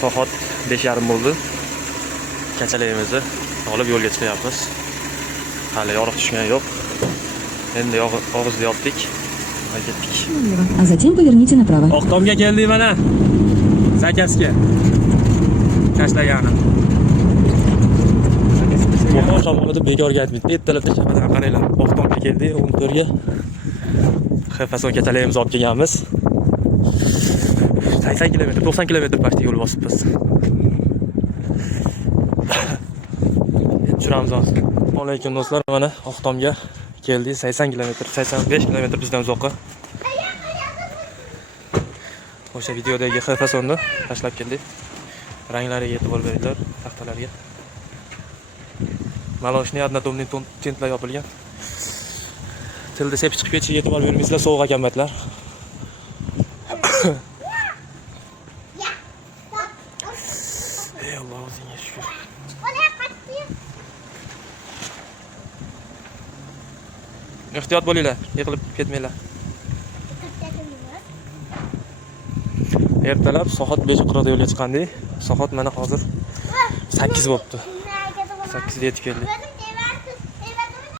Soat 5:30 bo'ldi. Kachalayimizni olib yo'lga chiqyapmiz. Hali yorug' tushgan yo'q. Endi og'izda yotdik. Ketdik. А затем поверните направо. Oqtomga keldik mana. Zakasga. Tashlagani. Motor shamolida bekorga aytmaydi. Ertalabda shahardan qaranglar. Oqtomga keldik, 14 ga. Xefason ketalayimiz olib kelganmiz. 80 km, 90 km pastga yo'l bosibmiz. Tushiramiz hozir. Assalomu alaykum do'stlar, mana Oqtomga keldik. 80 km, 85 km bizdan uzoqqa. O'sha videodagi xefasonni tashlab keldik. Ranglariga e'tibor beringlar, taxtalarga. Maloshni однотомный tentlar yopilgan. Tilda sepib chiqib ketishiga e'tibor bermaysizlar, sovuq ekanmatlar. Ey Alloh, o'zingga shukr. Ehtiyot bo'linglar, yiqilib ketmanglar. Ertalab soat 5:40 da yo'lga chiqqandik. Soat mana hozir 8 bo'libdi. 8 ga yetib keldik.